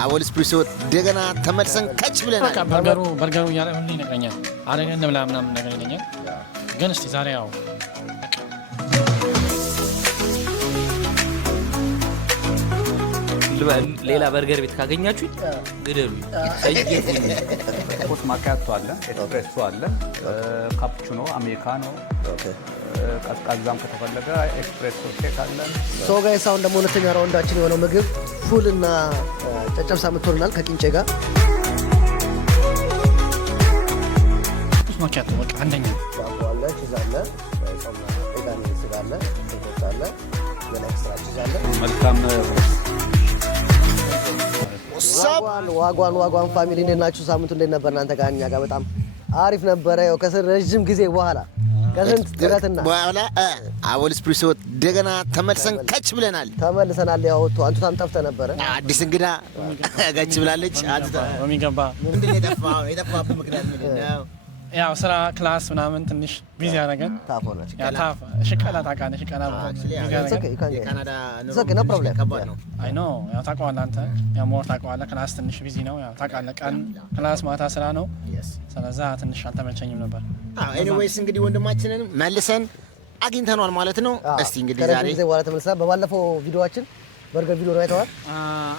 አቦል ስፕሪሶ ደገና ተመልሰን ከች ብለናል። በቃ በርገሩ እያለ ሁሉ ይነግረኛል። አረገን እንብላ ምናምን ነገር ይለኛል። ግን እስቲ ዛሬ ያው ሌላ በርገር ቤት ካገኛችሁ ግደሉ። ኮስ ማካያቶ አለ፣ ኤስፕሬሶ አለ፣ ካፑቺኖ፣ አሜሪካኖ፣ ቀዝቃዛም ከተፈለገ ኤክስፕሬሶ ሼክ አለ። ሶ ጋይስ አሁን ደግሞ ሁለተኛ ራውንዳችን የሆነው ምግብ ፉል እና ጨጨብሳ መጥቶልናል ከቂንጬ ጋር። ኮስ ማካያቶ በቃ አንደኛ ዳቦ አለ፣ ቺዝ አለ፣ ቬጋን ስጋ አለ፣ ሽንኩርት አለ፣ ሌላ ኤክስትራ ቺዝ አለ። መልካም ዋጓን ፋሚሊ እንዴት ናችሁ? ሳምንቱ እንዴት ነበር እናንተ ጋር? እኛ ጋር በጣም አሪፍ ነበረ። ያው ረዥም ጊዜ በኋላ ከስንት ጥረትና በኋላ አቦል ስፕሪሶ ደገና ተመልሰን ከች ብለናል። ተመልሰናል። ያው አንቱታም ጠፍተህ ነበረ። አዲስ እንግዳ ከች ብላለች። በሚገባ ምንድን ነው የጠፋብህ ምክንያት ምንድን ነው? ያው ስራ ክላስ ምናምን ትንሽ ቢዚ ያደረገን ታፍ ሆነ። ሽቀላ ታውቃለህ? ሽቀላ ቢዚ ያደረገን የካናዳ ነው ፕሮብሌም ከባድ ነው። አይ ኖ ያው ታውቀዋለህ አንተ ያው ሞር ታውቀዋለህ። ክላስ ትንሽ ቢዚ ነው። ያው ታውቃለህ ቀን ክላስ ማታ ስራ ነው። ስለዛ ትንሽ አልተመቸኝም ነበር። ኤኒዌይስ እንግዲህ ወንድማችንን መልሰን አግኝተነዋል ማለት ነው። እስቲ እንግዲህ ዛሬ ጊዜ በኋላ ተመልሰናል። በባለፈው ቪዲዮአችን በርገር ቪዲዮ ነው አይተዋል?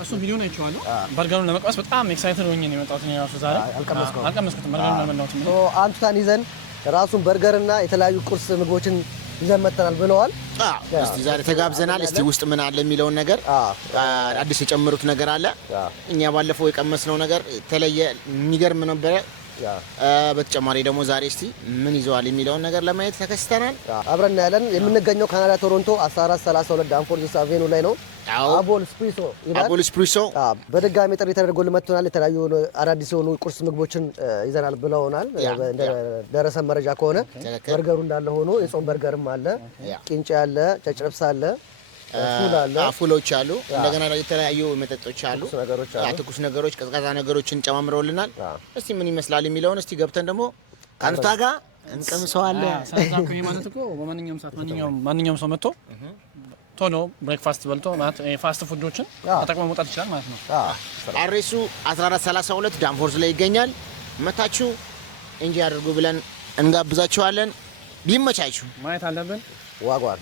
እሱን ቪዲዮ ነው አይቼዋለሁ። በርገሩን ለመቅመስ በጣም ኤክሳይትድ ሆኜ ነው የመጣሁት። እኔ ራሱ ዛሬ አልቀመስኩትም። በርገሩን ለመናውት ነው አንቱታን ይዘን ራሱን በርገርና የተለያዩ ቁርስ ምግቦችን ይዘን መጥተናል ብለዋል። እስቲ ዛሬ ተጋብዘናል። እስቲ ውስጥ ምን አለ የሚለውን ነገር አዲስ የጨመሩት ነገር አለ። እኛ ባለፈው የቀመስነው ነገር የተለየ የሚገርም ነበረ። በተጨማሪ ደግሞ ዛሬ እስቲ ምን ይዘዋል የሚለውን ነገር ለማየት ተከስተናል። አብረን ያለን የምንገኘው ካናዳ ቶሮንቶ 1432 ዳንፎርዝ አቬኑ ላይ ነው። አቦል ስፕሪሶ ይላል። አቦል ስፕሪሶ በድጋሚ ጥሪ ተደርጎልን መጥተናል። የተለያዩ አዳዲስ የሆኑ ቁርስ ምግቦችን ይዘናል ብለውናል። ደረሰ መረጃ ከሆነ በርገሩ እንዳለ ሆኖ የጾም በርገርም አለ፣ ቂንጬ አለ፣ ጨጨብሳ አለ፣ ፉል አለ፣ ፉሎች አሉ። እንደገና የተለያዩ መጠጦች አሉ፣ ትኩስ ነገሮች፣ ቀዝቃዛ ነገሮችን ጨማምረውልናል። እስቲ ምን ይመስላል የሚለውን እስቲ ገብተን ደግሞ ከአንቱታ ጋር እንቀምሰዋለን። ሰላም ማለት እኮ በማንኛውም ሰዓት ማንኛውም ሰው መጥቶ ቶሎ ብሬክፋስት በልቶ ማለት ፋስት ፉዶችን ተጠቅሞ መውጣት ይችላል ማለት ነው። አድሬሱ 1432 ዳንፎርዝ ላይ ይገኛል። መታችሁ እንጂ አድርጉ ብለን እንጋብዛችኋለን። ቢመቻችሁ ማየት አለብን። ዋጓን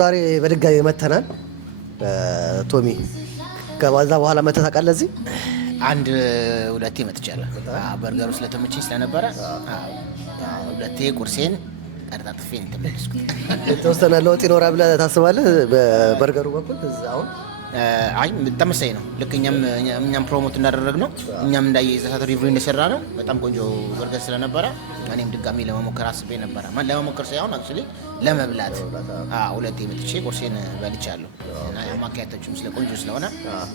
ዛሬ በድጋሚ መተናል። ቶሚ ከዛ በኋላ መተህ ታውቃለህ? እዚህ አንድ ሁለቴ መጥቻለሁ። በርገሩ ስለተመቸኝ ስለነበረ ሁለቴ ቁርሴን ቀርጣጥፌ ነው የተመለስኩት። የተወሰነ ለውጥ ይኖራል ብለህ ታስባለህ? በበርገሩ በኩል አሁን አይ ተመሳሳይ ነው። ልክ እኛም ፕሮሞት እንዳደረግነው እኛም እንዳየዛት ሪቪው እንደሰራ ነው። በጣም ቆንጆ በርገር ስለነበረ እኔም ድጋሚ ለመሞከር አስቤ ነበረ። ለመሞከር ሳይሆን አክቹሊ ለመብላት ሁለቴ መጥቼ ቁርሴን በልቻለሁ እና ማካያቶቹም ስለቆንጆ ስለሆነ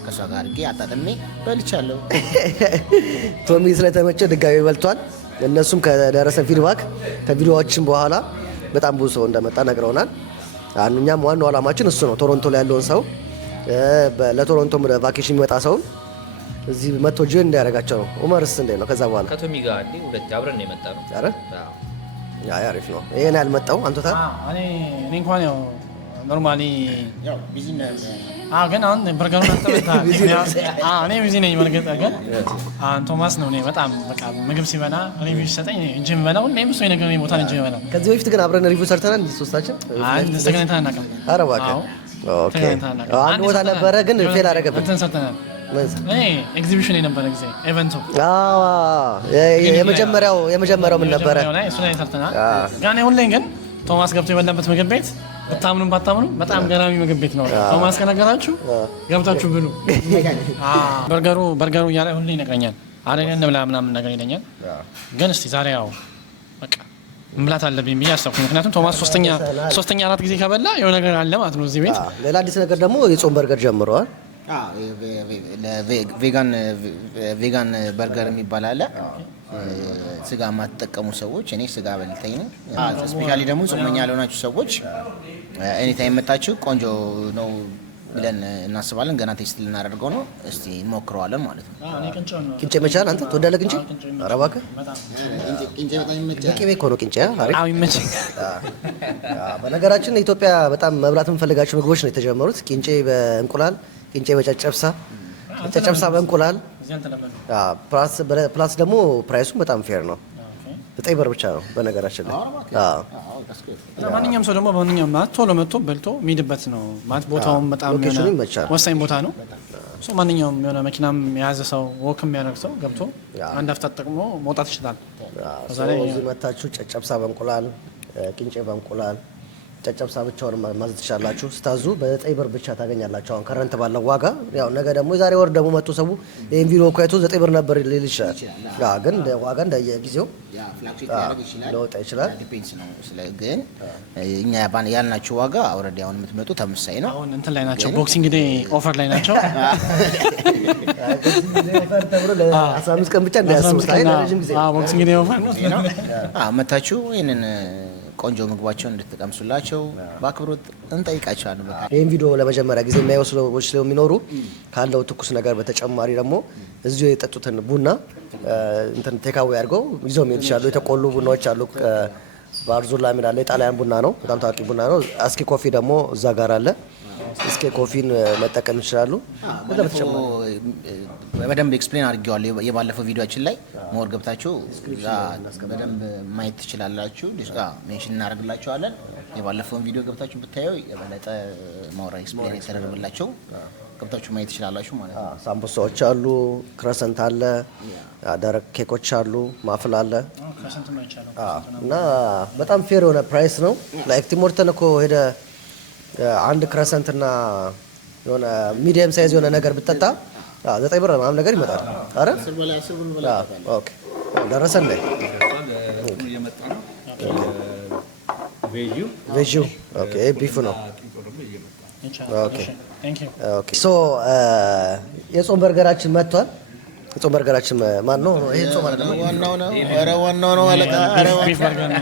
ከሷ ጋር አድርጌ አጣጥሜ በልቻለሁ። ቶሚ ስለተመቸው ድጋሚ በልቷል። እነሱም ከደረሰን ፊድባክ ከቪዲዮዎችን በኋላ በጣም ብዙ ሰው እንደመጣ ነግረውናል። እኛም ዋናው ዓላማችን እሱ ነው። ቶሮንቶ ላይ ያለውን ሰው ለቶሮንቶ ቫኬሽን የሚመጣ ሰው እዚህ መጥቶ ጆይን እንዲያደርጋቸው ነው። ኡመርስ እንዴት ነው? ከዛ በኋላ ከቶሚ ጋር ሁለት አብረን ነው የመጣነው። አረ አሪፍ ነው። ይሄን ያልመጣው አንተታ እኔ እንኳን ያው ኖርማሊ ያው ቢዚ ነህ። ግን አሁን በርገሩን አጥተውታል። እኔ ቢዚ ነኝ በርግጥ ግን ቶማስ ነው እኔ በጣም በቃ ምግብ ሲበላ ሪቪው ሲሰጠኝ እንጂ የምበላው እኔም እሱ የነገረኝ ቦታ እንጂ የምበላው። ከዚህ በፊት ግን አብረን ሪቪው ሰርተናል ሶስታችን። ተገናኝተን አናውቅም። ኧረ እባክህ። ኦኬ አንድ ቦታ ነበረ ግን ፌል አደረገብን። እንትን ሰርተናል። ኤግዚቢሽን የነበረ ጊዜ ኢቨንቱ የመጀመሪያው ምን ነበረ? እሱ ላይ ሰርተናል። ጋኔ ሁሌ ግን ቶማስ ገብቶ የበላበት ምግብ ቤት ብታምኑም ባታምኑም በጣም ገራሚ ምግብ ቤት ነው። ቶማስ ከነገራችሁ ገብታችሁ ብሉ። በርገሩ እያለ ሁሌ ይነግረኛል። አረን እንብላ ምናምን ነገር ይለኛል። ግን እስቲ ዛሬ ያው በቃ መብላት አለብኝ ብዬ አሰብኩ። ምክንያቱም ቶማስ ሶስተኛ አራት ጊዜ ከበላ የሆነ ነገር አለ ማለት ነው እዚህ ቤት። ሌላ አዲስ ነገር ደግሞ የጾም በርገር ጀምረዋል። ቬጋን በርገር የሚባል አለ። ስጋ የማትጠቀሙ ሰዎች፣ እኔ ስጋ በልተኝ ነው። ስፔሻሊ ደግሞ ጾመኛ ያልሆናችሁ ሰዎች ኤኒታይም መጣችሁ ቆንጆ ነው ብለን እናስባለን። ገና ቴስት ልናደርገው ነው። እስቲ እንሞክረዋለን ማለት ነው። ቅንጬ መቻል አንተ ትወዳለህ? ቅንጬ ኧረ እባክህ ቅንጬ በጣም ይመቻል። በቅቤ እኮ ነው ቅንጬ። አሪፍ ይመችኝ። በነገራችን ኢትዮጵያ በጣም መብላት የምንፈልጋቸው ምግቦች ነው የተጀመሩት። ቅንጬ በእንቁላል፣ ቅንጬ በጨጨብሳ፣ ጨጨብሳ በእንቁላል ፕላስ ደግሞ ፕራይሱ በጣም ፌር ነው። 9 ብር ብቻ ነው በነገራችን ላይ። ማንኛውም ሰው ደግሞ በማንኛውም ማለት ቶሎ መጥቶ በልቶ የሚሄድበት ነው ማለት ቦታውም በጣም ወሳኝ ቦታ ነው። ማንኛውም የሆነ መኪናም የያዘ ሰው ወክም የሚያደርግ ሰው ገብቶ አንድ አፍታ ተጠቅሞ መውጣት ይችላል። እዚህ መታችሁ ጨጨብሳ በእንቁላል፣ ቅንጬ በእንቁላል፣ ጨጨብሳ ብቻውን ማዘዝ ትችላላችሁ። ስታዙ በ9 ብር ብቻ ታገኛላችሁ። አሁን ከረንት ባለው ዋጋ ያው ነገ ደግሞ የዛሬ ወር ደግሞ መጥቶ ሰው ይሄን ቪዲዮ እኮ አይቶ 9 ብር ነበር ሊል ይችላል። ግን ዋጋ እንደየጊዜው ሊወጣ ይችላል። ግን እኛ ያልናቸው ዋጋ ኦልሬዲ አሁን የምትመጡ ተመሳሳይ ነው። አሁን እንትን ላይ ናቸው፣ ቦክሲንግ ዴይ ኦፈር ላይ ናቸው። ለ15 ቀን ብቻ እንዳያስቡት አይደለም ጊዜ ቦክሲንግ ዴይ ኦፈር ነው። መታችሁ ይሄንን ቆንጆ ምግባቸውን እንድትቀምሱላቸው በአክብሮት እንጠይቃቸዋለን። ይህን ቪዲዮ ለመጀመሪያ ጊዜ የሚያዩ ሰዎች ስለሚኖሩ ካለው ትኩስ ነገር በተጨማሪ ደግሞ እዚሁ የጠጡትን ቡና እንትን ቴካዌ አድርገው ይዘው መሄድ ይችላሉ። የተቆሉ ቡናዎች አሉ። ባርዙላ የሚል አለ። የጣሊያን ቡና ነው፣ በጣም ታዋቂ ቡና ነው። አስኪ ኮፊ ደግሞ እዛ ጋር አለ። እስኪ ኮፊን መጠቀም ይችላሉ። በደንብ ኤክስፕሌን አድርጌዋለሁ የባለፈው ቪዲዮችን ላይ ሞር ገብታችሁ በደንብ ማየት ትችላላችሁ። ሜንሽን እናደርግላችኋለን። የባለፈውን ቪዲዮ ገብታችሁ ብታየው የበለጠ ማውራ ኤክስፕሌን የተደረገላቸው ገብታችሁ ማየት ትችላላችሁ ማለት ነው። ሳምቡሳዎች አሉ፣ ክረሰንት አለ፣ ደረቅ ኬኮች አሉ፣ ማፍል አለ እና በጣም ፌር የሆነ ፕራይስ ነው። ላይክ ቲም ሆርተን እኮ ሄደ አንድ ክረሰንት እና የሆነ ሚዲየም ሳይዝ የሆነ ነገር ብትጠጣ 9 ብር ምናምን ነገር ይመጣል። አረ ኦኬ ደረሰ እንዴ? ቬጂው ኦኬ ቢፉ ነው። ኦኬ ሶ የጾም በርገራችን መጥቷል። የጾም በርገራችን ማን ነው? ይሄ ጾም አይደለም፣ ዋናው ነው። ኧረ ዋናው ነው አለቃ። ኧረ ቢፍ በርገር ነው።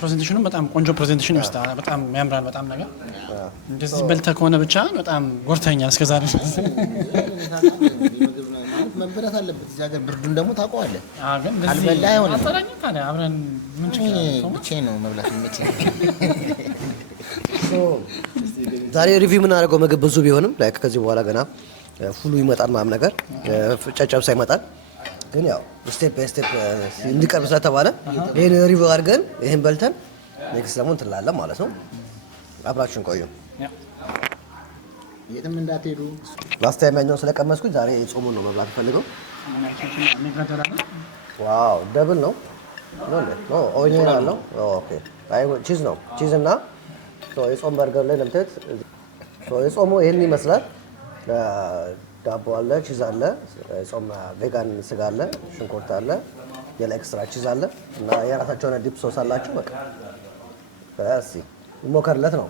ፕሬዘንቴሽኑም በጣም ቆንጆ ፕሬዘንቴሽን ይመስላል። በጣም ያምራል። በጣም ነገር እንደዚህ በልተህ ከሆነ ብቻ በጣም ጎርተኛል እስከዛሬ ድረስ። መበላት አለበት እዚህ ሀገር ብርዱን ደግሞ ታውቀዋለህ። ግን ካልበላ አይሆንም። አጠራኝ ታዲያ አብረን ምን ችግር አለው? ብቻዬን ነው መብላት የሚመቸኝ። ዛሬ ሪቪው የምናደርገው ምግብ ብዙ ቢሆንም ላይክ ከዚህ በኋላ ገና ፉሉ ይመጣል ምናምን ነገር ጨጨብሳ ይመጣል። ግን ያው ስቴፕ ባይ ስቴፕ እንዲቀርብ ስለተባለ ይሄን ሪቪው አድርገን ይሄን በልተን ኔክስት ደግሞ እንትላለን ማለት ነው። አብራችሁን ቆዩ። የትም እንዳትሄዱ። ላስት ታይም ያኛውን ስለቀመስኩኝ ዛሬ ጾሙን ነው መብላት ፈልገው። ዋው ደብል ነው ኖ ኦኒየን አለው። ኦኬ አይ ቺዝ ነው። ቺዝ እና የጾም በርገር ላይ ለምትት የጾሙ ይሄን ይመስላል። ዳቦ አለ፣ ቺዝ አለ፣ ጾም ቬጋን ስጋ አለ፣ ሽንኩርት አለ፣ የላ ኤክስትራ ቺዝ አለ እና የራሳቸውን ዲፕ ሶስ አላቸው። በቃ እሺ ይሞከርለት ነው።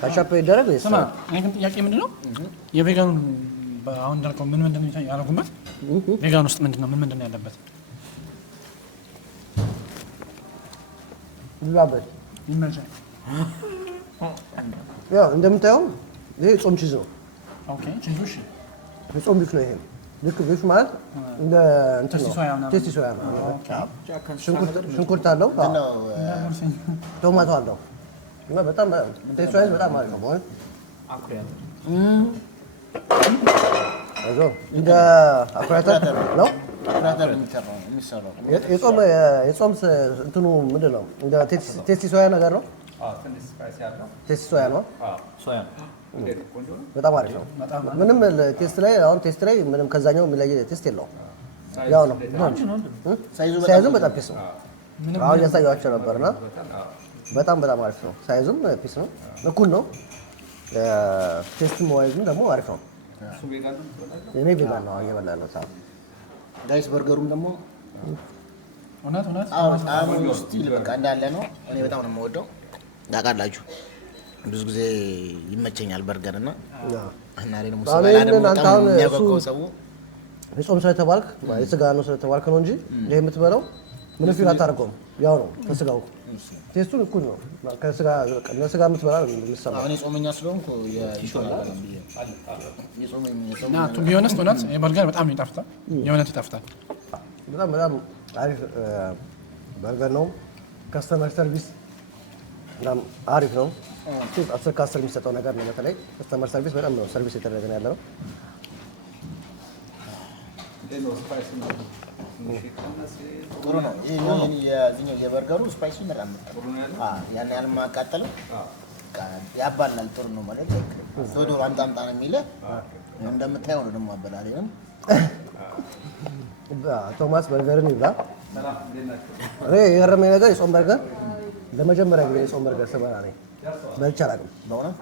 ካቻፕ ይደረግ ነው። ስማ፣ እኔ ግን ጥያቄ ምንድነው የቬጋን አሁን እንዳልከው ምን ምንድን ነው ያደረጉበት? ቬጋን ውስጥ ምንድን ነው ምንድን ነው ያለበት? ይላበት ይመቻል። ያው እንደምታየው ይሄ ጾም ቺዝ ነው። ኦኬ ቺዙ እሺ የጾም ቢፍ ነው ይሄ። ልክ ቢፍ ማለት እንደ እንትን ነው። ቴስቲ ሶያ ነው። ሽንኩርት አለው፣ ቶማቶ አለው እና በጣም ቴስቲ ሶያ በጣም አሪፍ ነው። እንደ አኩሪያተር ነው የጾም እንትኑ ምንድን ነው? እንደ ቴስቲ ሶያ ነገር ነው። ቴስቲ ሶያ ነው። በጣም አሪፍ ነው። ምንም ቴስት ላይ አሁን ቴስት ላይ ምንም ከዛኛው የሚለይ ቴስት የለውም። ያው ነው ሳይዙም በጣም ፒስ ነው። አሁን ያሳያቸው ነበርና በጣም አሪፍ ነው። ሳይዙም ፒስ ነው፣ እኩል ነው። ቴስትም ዋይዝም ደግሞ አሪፍ ነው። እኔ ቬጋን ነው እየበላ ያለው ሰዓት ጋይስ። በርገሩም ደግሞ እውነት ጣዕሙ ስቲል በቃ እንዳለ ነው። እኔ በጣም ነው የምወደው። ታውቃላችሁ ብዙ ጊዜ ይመቸኛል በርገር እና ደግሞ ሰበላ ደግሞ በጣም የሚያጓጓው ሰው የጾም ስለተባልክ የስጋ ነው ስለተባልክ ነው እንጂ ይሄ የምትበላው ምንም ፊል አታደርገውም። ያው ነው ከስጋው ቴስቱን እኩል ነው። ከስጋ ለስጋ የምትበላ ነው የሚሰማው። እኔ ጾመኛ ስለሆንኩ ይሾላል እና ቱ ቢሆንስ እውነት የበርገር በጣም ይጣፍጣል። የእውነት ይጣፍጣል። በጣም አሪፍ በርገር ነው። ከስተመር ሰርቪስ በጣም አሪፍ ነው። 10 ከ10 የሚሰጠው ነገር ነው። በተለይ ከስተመር ሰርቪስ በጣም ነው ሰርቪስ የተደረገ ነው ያለው። ጥሩ ነው። ይሄን የዚህኛው የበርገሩ ስፓይሲ ምራም ያን ያህል ማቃጠለው ያባላል። ጥሩ ነው ማለት ዶሮ አንጣምጣ ነው የሚለው እንደምታየው ነው። ደግሞ አበላሌንም ቶማስ በርገርን ይብላ። እኔ የገረመኝ ነገር የጾም በርገር ለመጀመሪያ ጊዜ የጾም በርገር ስበላ ነኝ በልቼ አላውቅም። በእውነት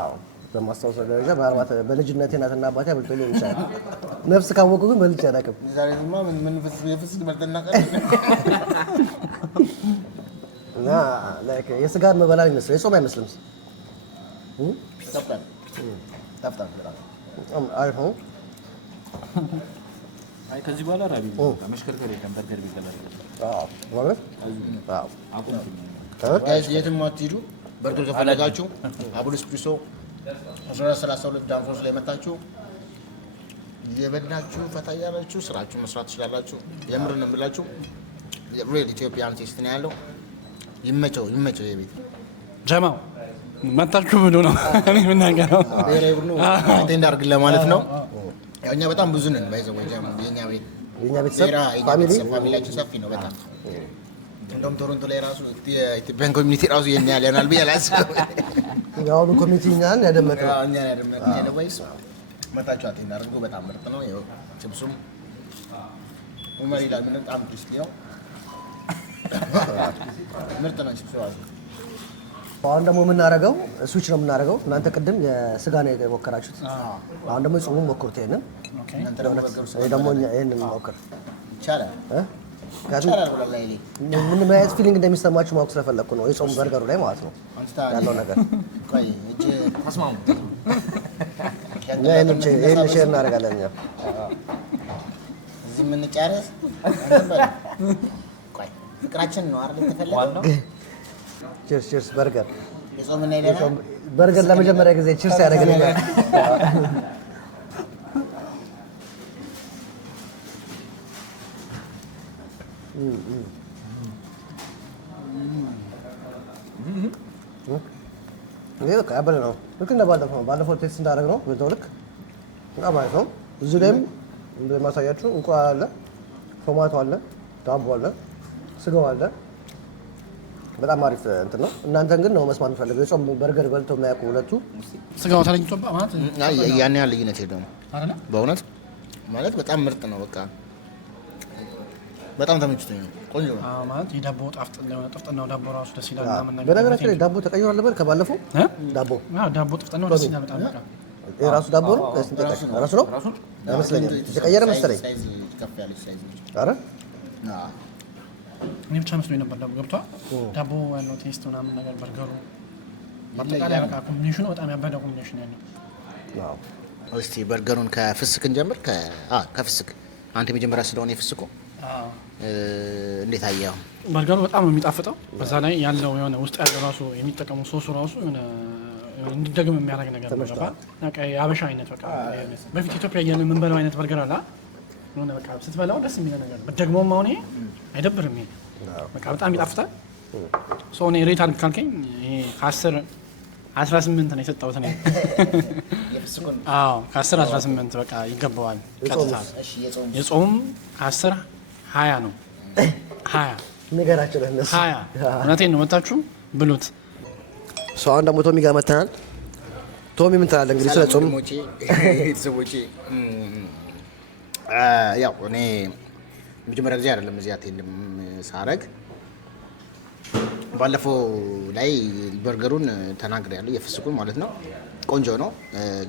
አዎ በማስታወሰው ደረጃ ምናልባት በልጅነቴ እናትና አባቴ አብልቶ ሊሆን ይችላል። ነፍስ ካወቁ ግን በልቼ አላውቅም። ዛሬማ ምን ፍስክ በልተና እና ላይክ የስጋ መበላ ይመስል የጾም አይመስልም። ታፍታ አሪፍ ነው። አይ ከዚህ በኋላ ራቢ መሽከርከር የለም። በርገር ቢገባል ማለት ጋይስ የትም አትሂዱ። በርገር ከፈለጋችሁ አቡል ስፕሪሶ 1432 ዳንፎርስ ላይ መጣችሁ የበላችሁ ፈታ ያላችሁ ስራችሁ መስራት ትችላላችሁ። የምር ነው የምላችሁ። ሪል ኢትዮጵያን ቴስት ነው ያለው። ይመቸው የቤት ጀማው መጣችሁ ብሎ ነው እኔ የምናገረው። ብሔራዊ ቡድኑ አቴንድ አድርግ ለማለት ነው። ያው እኛ በጣም ብዙ ነን። ባይዘው የኛ ቤተሰብ ፋሚሊያችን ሰፊ ነው በጣም። እንደውም ቶሮንቶ ላይ ራሱ የኢትዮጵያን ኮሚኒቲ ራሱ የኛ ያለናል ብዬ አላስብም። ያው ኮሚኒቲ እኛን ያደመቀ እኛን ያደመቀ ኤኒዌይስ መጣችሁ አቴንድ አድርጉ። በጣም ምርጥ ነው። ይኸው ችብሱም ኡመር ይላል። ምንም በጣም ክሪስፒ ነው። ምርጥ ነው ችብሱ ራሱ። አሁን ደግሞ የምናደርገው ስዊች ነው የምናደርገው። እናንተ ቅድም የስጋ ነው የሞከራችሁት። አሁን ደግሞ የጾሙን ሞክሩት። ይሄንን ደግሞ ይሄንን ሞክር ይቻላል። ምን አይነት ፊሊንግ እንደሚሰማችሁ ማወቅ ስለፈለኩ ነው። የጾም በርገሩ ላይ ማለት ነው ያለው ነገር። ቆይ እጅ ተስማሙ። ይሄንን ሼር እናደርጋለን እኛ እዚህ የምንጨርስ። ቆይ ፍቅራችን ነው አይደል የተፈለገው? ቺርስ በርገር የጾምና ይደና በርገር ለመጀመሪያ ጊዜ ቺርስ ያደርገኛል። ይሄ በቃ ያበለ ነው። ልክ እንደ ባለፈው ቴስት እንዳደረግነው በዛው ልክ በጣም አሪፍ ነው። እዚህ ላይም እንደማሳያችሁ እንቁላል አለ፣ ቶማቶ አለ፣ ዳቦ አለ፣ ስጋው አለ። በጣም አሪፍ እንትን ነው። እናንተን ግን ነው መስማት የምፈልገው የጾም በርገር በልተው የሚያውቁ ሁለቱ ስጋው ተለኝቶባ ማለት ያን ያህል ልዩነት የለውም አይደለ? በእውነት ማለት በጣም ምርጥ ነው። በቃ በጣም ተመችቶኛል። ቆንጆ ነው ማለት የዳቦ ጥፍጥናው ዳቦ ራሱ ደስ ይላል ምናምን ነገር። በነገራችን ላይ ዳቦ ተቀይሯል ነበር ከባለፈው ዳቦ ዳቦ ጥፍጥናው ደስ ይላል በጣም። በቃ የራሱ ዳቦ ነው ራሱ ነው አይመስለኝም። የተቀየረ መሰለኝ። ኧረ እኔ ብቻ መስሎኝ ነበር ዳቦ ገብቷል። ዳቦ ያለው ቴስት ምናምን ነገር በርገሩ በአጠቃላይ በቃ ኮምቢኔሽኑ በጣም ያበደ ኮምቢኔሽን ያለው። እስቲ በርገሩን ከፍስክ እንጀምር። ከፍስክ አንተ የመጀመሪያ ስለሆነ የፍስኩ እንዴት አየኸው? በርገሩ በጣም ነው የሚጣፍጠው። በዛ ላይ ያለው የሆነ ውስጥ ያለው ራሱ የሚጠቀሙ ሶሱ ራሱ የሆነ እንዲደግም የሚያደርግ ነገር ነው። በቃ የአበሻ አይነት በቃ በፊት ኢትዮጵያ እያለን የምንበላው አይነት በርገር አለ የሆነ በቃ ስትበላው ደስ የሚል ነገር ነው። ደግሞም አሁን ይሄ አይደብርም። ይሄ በቃ በጣም ይጣፍጣል። ሰው እኔ ሬት አድርግ ካልከኝ ይሄ ከ10 18 ነው የሰጠሁት እኔ። አዎ ከ10 18 በቃ ይገባዋል። ቀጥታ የጾም 10 20 ነው 20 ነገራቸው ለነሱ 20 እውነቴን ነው። መጣችሁ ብሉት። ሰው አሁን ደግሞ ቶሚ ጋር መተናል። ቶሚ ምን ትላለህ እንግዲህ ስለ ጾም? ቤተሰቦቼ ያው እኔ መጀመሪያ ጊዜ አይደለም እዚህ አትሄድም ሳረግ ባለፈው ላይ በርገሩን ተናግሬያለሁ። የፍስኩን ማለት ነው ቆንጆ ነው።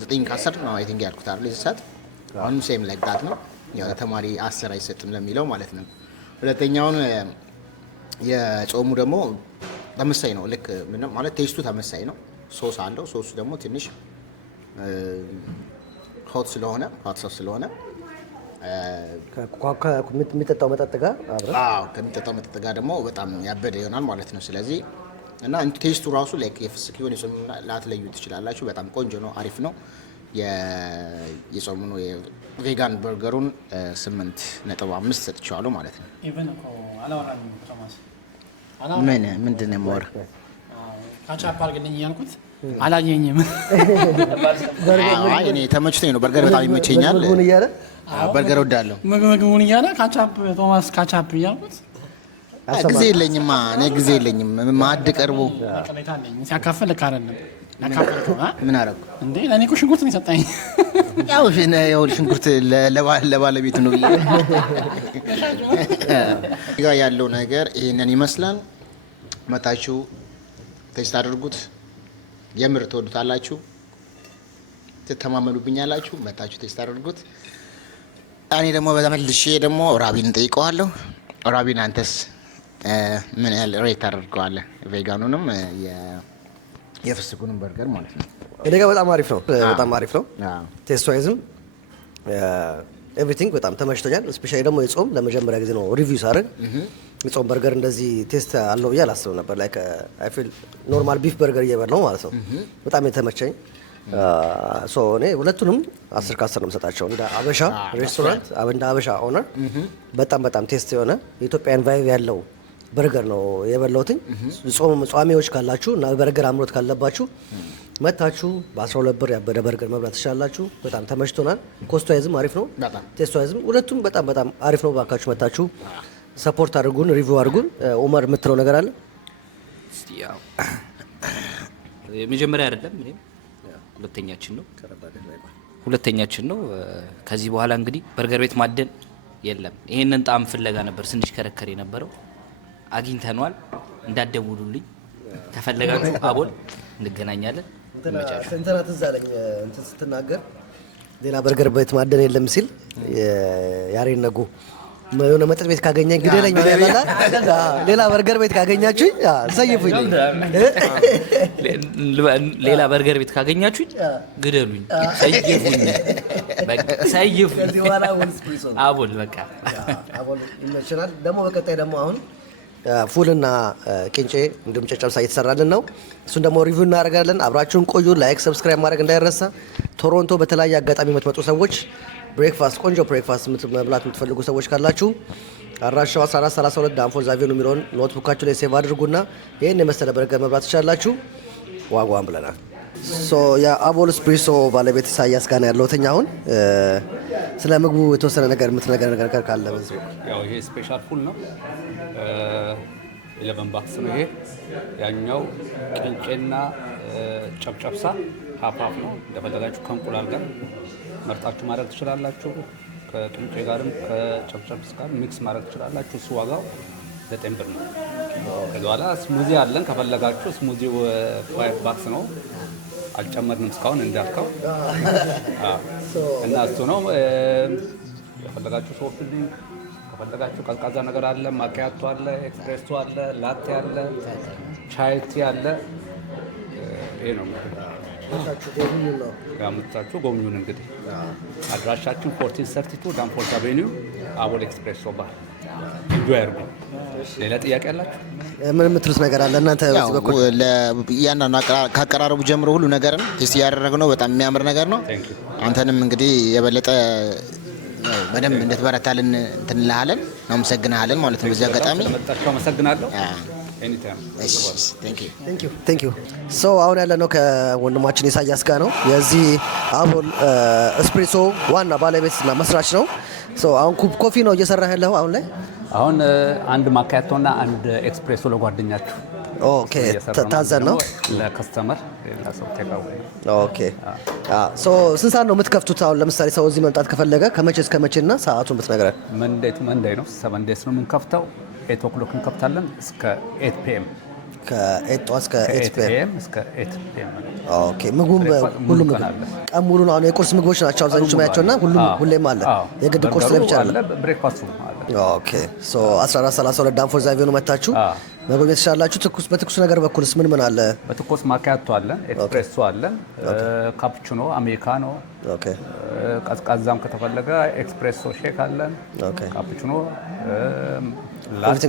9 ከ10 ነው አይ ቲንክ ያልኩት አይደል? እዚህ ሰዓት አሁን ሴም ላይክ ዳት ነው። ያው ተማሪ 10 አይሰጥም ለሚለው ማለት ነው። ሁለተኛውን የጾሙ ደግሞ ተመሳይ ነው። ልክ ምንም ማለት ቴስቱ ተመሳይ ነው። ሶስ አለው። ሶሱ ደግሞ ትንሽ ሆት ሶስ ስለሆነ ከሚጠጣው መጠጥ ጋር አብረን ከሚጠጣው መጠጥ ጋር ደግሞ በጣም ያበደ ይሆናል ማለት ነው። ስለዚህ እና ቴስቱ ራሱ ላይክ የፍስክ ይሆን የጾም ላትለዩ ትችላላችሁ። በጣም ቆንጆ ነው፣ አሪፍ ነው። የጾሙ ነው የቬጋን በርገሩን 8.5 ሰጥቼዋለሁ ማለት ነው። ምንድን ነው የማወራ? ካቻፕ አድርግልኝ እያልኩት አላየኝም። እኔ ተመችቶኝ ነው። በርገር በጣም ይመቸኛል። በርገር ወዳለሁ ምግቡን እያለ ካቻፕ ቶማስ ካቻፕ እያልኩት ጊዜ የለኝማ። እኔ ጊዜ የለኝም። ማዕድ ቀርቦ ሲያካፍል ልክ አይደለም። ምን አደረኩ እንዴ? ለእኔ እኮ ሽንኩርት ነው የሰጠኝ። ያው ሽንኩርት ለባለቤቱ ነው ብዬ ጋ ያለው ነገር ይሄንን ይመስላል። መታችሁ ቴስት አድርጉት። የምር ትወዱታላችሁ፣ ትተማመኑብኛላችሁ። መታችሁ ቴስት አድርጉት። እኔ ደግሞ በተመልሼ ደግሞ ራቢን ጠይቀዋለሁ። ራቢን አንተስ ምን ያህል ሬት ታደርገዋለህ? ቬጋኑንም የፍስኩንም በርገር ማለት ነው። እኔ ጋር በጣም አሪፍ ነው። በጣም አሪፍ ነው። ቴስት ዋይዝም ኤቭሪቲንግ በጣም ተመችቶኛል። ስፔሻሊ ደግሞ የጾም ለመጀመሪያ ጊዜ ነው ሪቪው ሳደርግ የጾም በርገር እንደዚህ ቴስት አለው ብዬ አላስብም ነበር። ላይክ አይ ፊል ኖርማል ቢፍ በርገር እየበላሁ ማለት ነው። በጣም የተመቸኝ እኔ ሁለቱንም 10 ከ10 ነው የምሰጣቸው። እንደ አበሻ ሬስቶራንት እንደ አበሻ ኦነር በጣም ቴስት የሆነ የኢትዮጵያን ቫይብ ያለው በርገር ነው የበላሁትኝ። ጿሚዎች ካላችሁ እና በርገር አምሮት ካለባችሁ መታችሁ በ12 ብር ያበደ በርገር መብላት ትችላላችሁ። በጣም ተመችቶናል። ኮስት ዋይዝም አሪፍ ነው። ቴስት ዋይዝም ሁለቱም በጣም አሪፍ ነው። ባካችሁ መታችሁ ሰፖርት አድርጉን፣ ሪቪው አድርጉን። ኡመር የምትለው ነገር አለ? የመጀመሪያ አይደለም ሁለተኛችን ነው። ከዚህ በኋላ እንግዲህ በርገር ቤት ማደን የለም። ይሄንን ጣዕም ፍለጋ ነበር ስንሽ ከረከር የነበረው። አግኝተኗል። እንዳትደውሉልኝ ከፈለጋችሁ አቦል እንገናኛለን። እንትና ትዝ አለኝ እንትን ስትናገር ሌላ በርገር ቤት ማደን የለም ሲል ያሬን ነጉ የሆነ መጠጥ ቤት ካገኘኝ ግደለኝ ያላላ ሌላ በርገር ቤት ካገኛችሁኝ ሰይፉኝ፣ ሌላ በርገር ቤት ካገኛችሁኝ ግደሉኝ፣ ሰይፉኝ። አቦል በቃ አቦል ይመችላል። ደግሞ በቀጣይ ደግሞ አሁን ፉልና ቂንጬ እንዲሁም ጨጨብሳ እየተሰራልን ነው። እሱን ደግሞ ሪቪው እናደርጋለን። አብራችሁን ቆዩ። ላይክ ሰብስክራይብ ማድረግ እንዳይረሳ። ቶሮንቶ በተለያየ አጋጣሚ የምትመጡ ሰዎች ብሬክፋስት ቆንጆ ብሬክፋስት መብላት የምትፈልጉ ሰዎች ካላችሁ አድራሻው 1432 ዳንፎር ዛቪዮን የሚለውን ኖትቡካችሁ ላይ ሴቭ አድርጉና ይህን የመሰለ በርገር መብላት ትችላላችሁ። ዋጓን ብለናል። የአቦል ስፕሪሶ ባለቤት ኢሳያስ ጋር ያለሁትኝ አሁን ስለ ምግቡ የተወሰነ ነገር የምትነገር ነገር ካለ በዚህ ያው ይሄ ስፔሻል ፉል ነው። 11 ባክስ ነው ይሄ። ያኛው ቅንጬና ጨብጨብሳ ሀፋፍ ነው። እንደፈለጋችሁ ከእንቁላል ጋር መርጣችሁ ማድረግ ትችላላችሁ። ከቅንጬ ጋርም ከጨብጨብስ ጋር ሚክስ ማድረግ ትችላላችሁ። እሱ ዋጋው 9 ብር ነው። ከዛ በኋላ ስሙዚ አለን። ከፈለጋችሁ ስሙዚው 5 ባክስ ነው። አልጨመርንም እስካሁን እንዳልከው እና እሱ ነው። የፈለጋችሁ ሶፍት ድሪንክ ከፈለጋችሁ ቀዝቃዛ ነገር አለ። ማኪያቶ አለ፣ ኤክስፕሬሶ አለ፣ ላቴ አለ፣ ቻይ ቲ አለ። ይሄ ነው። ያመጣችሁ ጎብኙን። እንግዲህ አድራሻችን 1432 ዳንፎርት አቬኒው አቦል ኤክስፕሬስ ባር። ኢንጆይ አድርጉ። ሌላ ጥያቄ አላችሁ? ምን የምትሉት ነገር አለ እናንተ? በዚህ በኩል እያንዳንዱ ካቀራረቡ ጀምሮ ሁሉ ነገርን ቴስት እያደረግነው በጣም የሚያምር ነገር ነው። አንተንም እንግዲህ የበለጠ በደንብ እንድትበረታልን እንትን እንልሃለን፣ እናመሰግንሃለን ማለት ነው። በዚህ አጋጣሚ መጣችሁ አመሰግናለሁ። ቴንክ ዩ። ሶ አሁን ያለነው ከወንድማችን ኢሳያስ ጋር ነው። የዚህ አቦል ኤስፕሬሶ ዋና ባለቤትና መስራች ነው። ሶ አሁን ኮፊ ነው እየሰራህ ያለኸው አሁን ላይ? አሁን አንድ ማካያቶና አንድ ኤክስፕሬሶ ለጓደኛችሁ ኦኬ ታዘን ነው ለከስተመር ለሰው ተካው። ኦኬ ሶ ስንት ሰዓት ነው የምትከፍቱት? አሁን ለምሳሌ ሰው እዚህ መምጣት ከፈለገ ከመቼ እስከ መቼና ሰዓቱን ብትነግረን። መንዴይ ነው 7 ዴይስ ነው የምንከፍተው። 8 ኦክሎክ እንከፍታለን እስከ 8 ፒኤም። ከ8 ጠዋት እስከ 8 ፒኤም እስከ 8 ፒኤም። ኦኬ ምግቡም ሁሉም ቀን ሙሉ ነው። አሁን የቁርስ ምግቦች ናቸው አብዛኞቹ ያቸውና ሁሌም አለ። የግድ ቁርስ ላይ ብቻ አለ። ብሬክፋስቱ አለ። ኦኬ ሶ 1432 ዳንፎርት አቬኒው መታችሁ መጎብኘት ትችላላችሁ። በትኩስ ነገር በኩልስ ምን አለ? በትኩስ ማካያቶ አለን፣ ኤክስፕሬሶ አለን፣ ካፑቺኖ፣ አሜሪካኖ። ኦኬ ቀዝቃዛም ከተፈለገ ኤክስፕሬሶ ሼክ አለን፣ ካፑቺኖ፣ ላቴ፣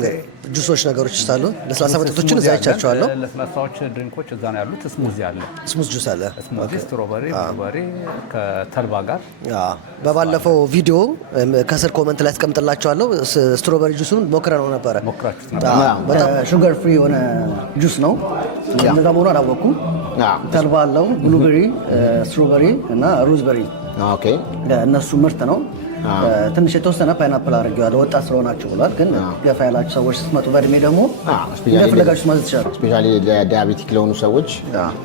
ጁሶች ነገሮች አሉ። ለስላሳ መጠጦችን እዛ አይቻቸዋለሁ። ለስላሳዎች ድሪንኮች እዛ ነው ያሉት። ስሙዚ አለ፣ ስሙዝ ጁስ አለ፣ ስሙዚ ስትሮበሪ፣ ብሉበሪ ከተልባ ጋር። በባለፈው ቪዲዮ ከስር ኮመንት ላይ አስቀምጥላችኋለሁ። ስትሮበሪ ጁሱን ሞክረነው ነበረ። ሞክራችሁት ነበር? ሹገር ፍሪ የሆነ ጁስ ነው። እነዛ መሆኑ አላወኩም። ተልባ አለው፣ ብሉበሪ፣ ስትሮበሪ እና ሩዝበሪ እነሱ ምርት ነው። ትንሽ የተወሰነ ፓይናፕል አድርጌዋለሁ ወጣት ስለሆናችሁ ብሏል። ግን ገፋ ያላችሁ ሰዎች ስትመጡ በእድሜ ደግሞ እንደፈለጋችሁ ማዘዝ ትችላሉ። ስፔሻሊ ለዲያቤቲክ ለሆኑ ሰዎች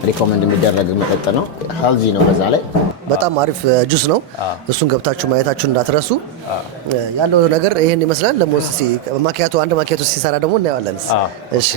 ሪኮመንድ የሚደረግ መጠጥ ነው። ሄልዚ ነው። በዛ ላይ በጣም አሪፍ ጁስ ነው። እሱን ገብታችሁ ማየታችሁ እንዳትረሱ። ያለው ነገር ይሄን ይመስላል። ለሞስ ማኪያቶ አንድ ማኪያቶ ሲሰራ ደግሞ እናየዋለን። እሺ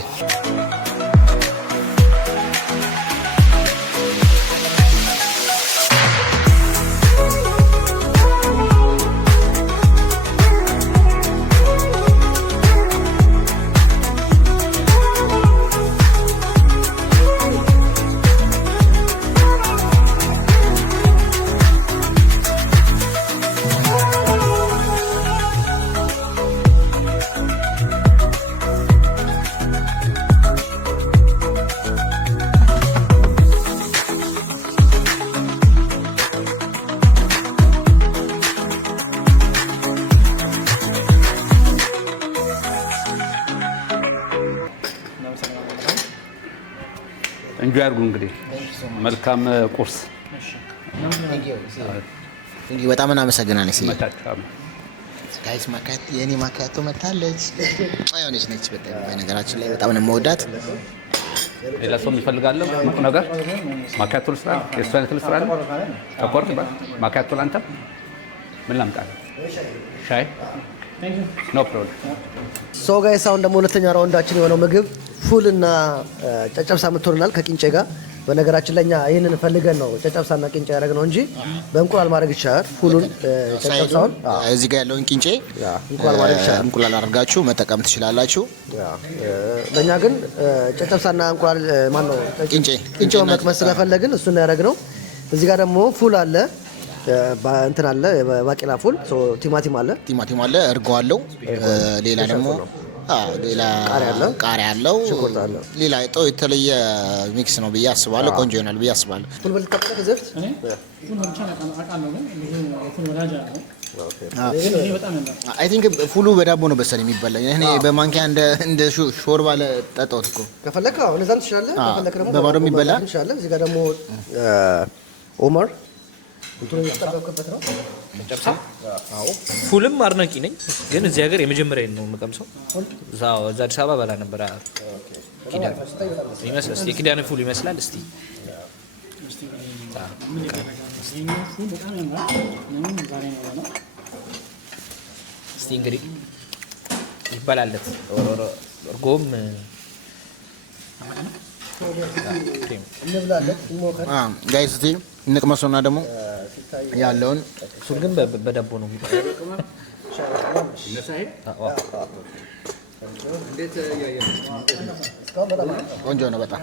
እንጆይ አድርጉ። እንግዲህ መልካም ቁርስ። በጣም እናመሰግናለን። ጋይስ የኔ ማካያቶ መታለች። አይሆነች ነች። በነገራችን ላይ በጣም ነው የምወዳት። ሌላ ሰው የሚፈልጋለ ሙቅ ነገር ማካያቶ ልስራ፣ የእሱ አይነት ልስራ አለ ተቆርጥ ማካያቶ ላንተ ምን ላምጣልህ? ሻይ ኖ ፕሮብለም። ሶ ጋይስ አሁን ደግሞ ሁለተኛ ራውንዳችን የሆነው ምግብ ፉል እና ጨጨብሳ ምትሆናል ከቂንጬ ጋር። በነገራችን ላይ እኛ ይህንን ፈልገን ነው ጨጨብሳና ቂንጬ ያደረግነው እንጂ በእንቁላል ማድረግ ይቻላል። ፉሉን ጨጨብሳውን እዚህ ጋር ያለውን ቂንጬ እንቁላል አድርጋችሁ መጠቀም ትችላላችሁ። ለእኛ ግን ጨጨብሳና እንቁላል ማነው ቂንጬውን መቅመስ ስለፈለግን እሱን ያደረግነው። እዚህ ጋር ደግሞ ፉል አለ፣ እንትን አለ፣ ባቄላ ፉል፣ ቲማቲም አለ፣ እርጎ አለው። ሌላ ደግሞ ሌላ ቃሪያ አለው። ሌላ የተለየ ሚክስ ነው ብዬ አስባለሁ። ቆንጆ ይሆናል ብዬ አስባለሁ። ፉል በልተቀበለ ከዘፍት አይ ቲንክ ፉሉ በዳቦ ነው በሰል የሚበላ። እኔ በማንኪያ እንደ ሾርባ ለጠጣሁት እኮ። ከፈለክ ለዛም ትችላለህ፣ ከፈለክ ደግሞ በባዶ የሚበላ ትችላለህ። እዚህ ጋር ደግሞ ኦመር ነው። ፉልም አድናቂ ነኝ፣ ግን እዚህ ሀገር የመጀመሪያ ነው የምቀምሰው። እዛ አዲስ አበባ በላ ነበር። ኪዳነ ፉል ይመስላል። እስቲ እንግዲህ ይባላለት እርጎም ጋይስ እስቲ እንቅመሰውና ደግሞ ያለውን እሱን ግን በዳቦ ነው ቆንጆ ነው በጣም።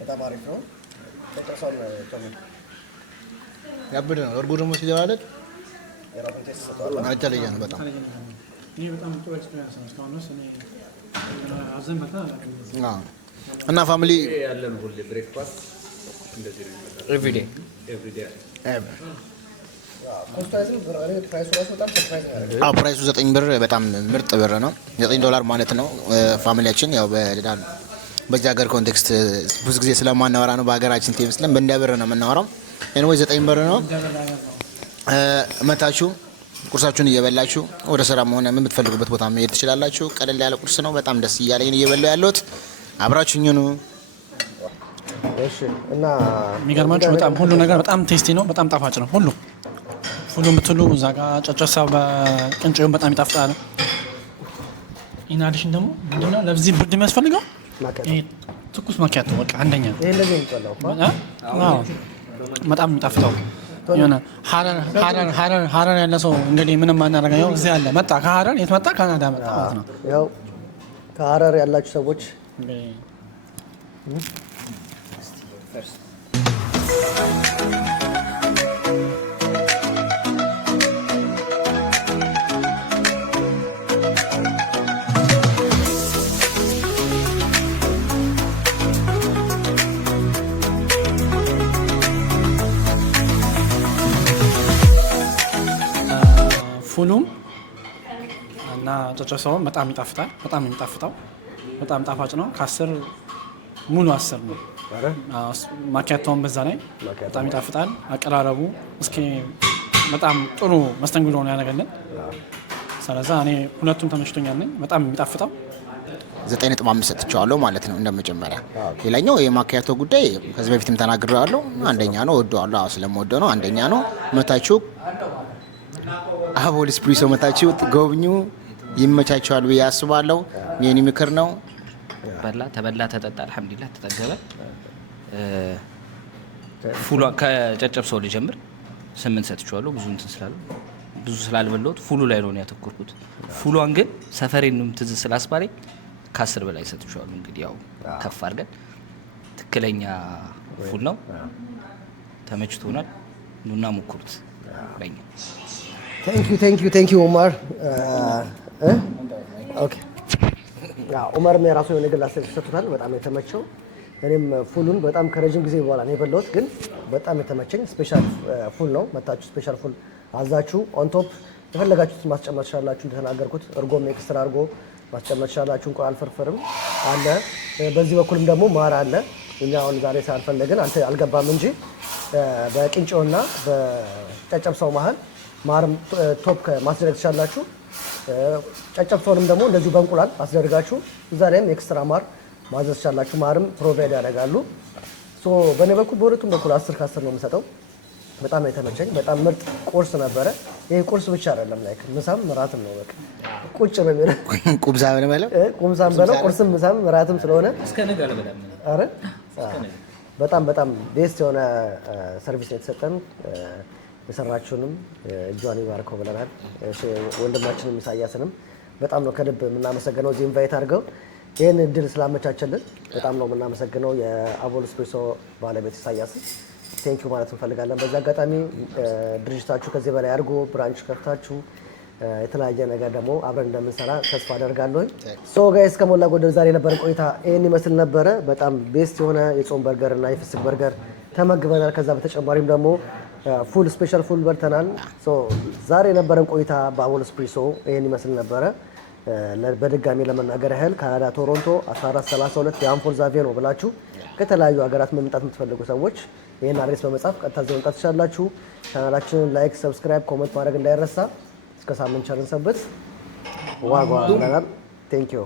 በጣም አሪፍ ነው። ተቀርሷል ቶሚ ያበደ ነው። እርጎ ደግሞ ሲገባለት የራሱን ቴስት ሰጥቷል። የተለየ ነው በጣም። ይሄ በጣም ጥሩ ኤክስፒሪየንስ ነው። እስካሁን ድረስ እኔ አዘን በታ እና ፋሚሊ ያለን ሁሌ ብሬክፋስት እንደዚህ ነው ኤቭሪ ዴይ ፕራይሱ 9 ብር በጣም ምርጥ ብር ነው። $9 ማለት ነው። ፋሚሊያችን ያው በዚህ ሀገር ኮንቴክስት ብዙ ጊዜ ስለማናወራ ነው በሀገራችን ቴም ስለም በእንደ ብር ነው የምናወራው። ኤኒዌይ 9 ብር ነው። መታችሁ ቁርሳችሁን እየበላችሁ ወደ ስራ ሆነ የምትፈልጉበት ቦታ መሄድ ትችላላችሁ። ቀለል ያለ ቁርስ ነው። በጣም ደስ እያለኝ እየበላሁ ያለሁት አብራችሁኝ ነው። እሺ እና የሚገርማችሁ በጣም ሁሉ ነገር በጣም ቴስቲ ነው። በጣም ጣፋጭ ነው ሁሉ ብትሉ እዛ ጋር ጨጨብሳ በቅንጬውን በጣም ይጣፍጣል። ኢናዲሽን ደግሞ ምንድነው ለዚህ ብርድ የሚያስፈልገው ትኩስ ማኪያቶ በቃ አንደኛ ነው። ይሄ እንደዚህ ይጨላው በጣም የሚጣፍጠው የሆነ ሀረር ያለ ሰው እንግዲህ ምንም አናደርገው እዚህ ያለ መጣ ከሀረር የት መጣ ካናዳ መጣ ማለት ነው። ያው ከሀረር ያላችሁ ሰዎች ፉሉም እና ጨጨብሳውም በጣም ይጣፍጣል። በጣም የሚጣፍጠው በጣም ጣፋጭ ነው። ከ10 ሙሉ 10 ነው። ማኪያቶውን በዛ ላይ በጣም ይጣፍጣል። አቀራረቡ እስኪ በጣም ጥሩ መስተንግዶ ነው ያደረገልን። ስለዛ እኔ ሁለቱም ተመችቶኛል ነኝ። በጣም የሚጣፍጠው 9.5 ሰጥቼዋለሁ ማለት ነው እንደመጀመሪያ። ሌላኛው የማኪያቶ ጉዳይ ከዚህ በፊትም ተናግሬዋለሁ። አንደኛ ነው፣ ወደዋለሁ። ስለምወደው ነው አንደኛ ነው። መታችሁ አቦል ኤስፕሬሶ መታችሁ ጎብኙ፣ ይመቻቸዋል ብዬ አስባለሁ። የኔ ምክር ነው። ተበላ ተጠጣ፣ አልሐምዱሊላህ ተጠገበ። ፉሏ ከጨጨብሳው ልጀምር። 8 ሰጥቼዋለሁ። ብዙ ስላልበላሁት ፉሉ ላይ ነው ያተኮርኩት። ፉሏን ግን ሰፈሬንም ትዝ ስላስባለኝ ከ10 በላይ ሰጥቼዋለሁ። እንግዲህ ያው ከፍ አድርገን ትክክለኛ ፉል ነው። ተመችቶናል። ኑና ሞክሩት። ለኛ ቴንክ ዩ ኡመር። ኦኬ ኡመርም የራሱ የሆነ ግል አስተያየት ሰጥቷል። በጣም የተመቸው እኔም ፉሉን በጣም ከረጅም ጊዜ በኋላ ነው የበላሁት፣ ግን በጣም የተመቸኝ ስፔሻል ፉል ነው። መታችሁ ስፔሻል ፉል አዛችሁ ኦን ቶፕ የፈለጋችሁት ማስጨመር ትችላላችሁ። እንደተናገርኩት እርጎም ኤክስትራ እርጎ ማስጨመር ትችላላችሁ። እንቁላል ፍርፍርም አለ። በዚህ በኩልም ደግሞ ማር አለ። እኛ አሁን ዛሬ ሳልፈለግን አንተ አልገባም እንጂ በቅንጬውና በጨጨብሳው መሀል ማርም ቶፕ ማስደረግ ትችላላችሁ። ጨጨብሳውንም ደግሞ እንደዚሁ በእንቁላል አስደርጋችሁ እዛ ላይም ኤክስትራ ማር ማዘዝ ትችላላችሁ። ማርም ፕሮቫይድ ያደርጋሉ። በእኔ በኩል በሁለቱም በኩል 10 ከ10 ነው የምሰጠው። በጣም የተመቸኝ በጣም ምርጥ ቁርስ ነበረ። ይሄ ቁርስ ብቻ አይደለም፣ ላይክ ምሳም እራትም ነው። በቃ ቁጭ ነው የሚለው ቁምሳም ነው ማለት ቁምሳም በለው ቁርስም ምሳም እራትም ስለሆነ እስከ ነገ አለበላም። አረ በጣም ቤስት የሆነ ሰርቪስ ነው የተሰጠን። የሰራችሁንም እጇን ይባርከው ብለናል። ወንድማችንም ኢሳያስንም በጣም ነው ከልብ የምናመሰግነው። እዚህ ኢንቫይት አድርገው ይህን እድል ስላመቻቸልን በጣም ነው የምናመሰግነው። የአቦል ኤስፕሬሶ ባለቤት ኢሳያስን ቴንኪዩ ማለት እንፈልጋለን። በዚህ አጋጣሚ ድርጅታችሁ ከዚህ በላይ አድርጎ ብራንች ከፍታችሁ የተለያየ ነገር ደግሞ አብረን እንደምንሰራ ተስፋ አደርጋለሁ። ጋይስ ከሞላ ጎደል ዛሬ የነበረን ቆይታ ይህን ይመስል ነበረ። በጣም ቤስት የሆነ የጾም በርገር እና የፍስክ በርገር ተመግበናል። ከዛ በተጨማሪም ደግሞ ፉል ስፔሻል ፉል በልተናል። ዛሬ የነበረን ቆይታ በአቦል ኤስፕሬሶ ይህን ይመስል ነበረ። በድጋሚ ለመናገር ያህል ካናዳ ቶሮንቶ 1432 የአንፎርዝ አቬኑ ብላችሁ ከተለያዩ ሀገራት መምጣት የምትፈልጉ ሰዎች ይህን አድሬስ በመጻፍ ቀጥታ እዚህ መምጣት ትችላላችሁ። ቻናላችንን ላይክ፣ ሰብስክራይብ፣ ኮመንት ማድረግ እንዳይረሳ። እስከ ሳምንት ቸርን ሰንብት። ዋጓ ብለናል። ቴንክ ዩ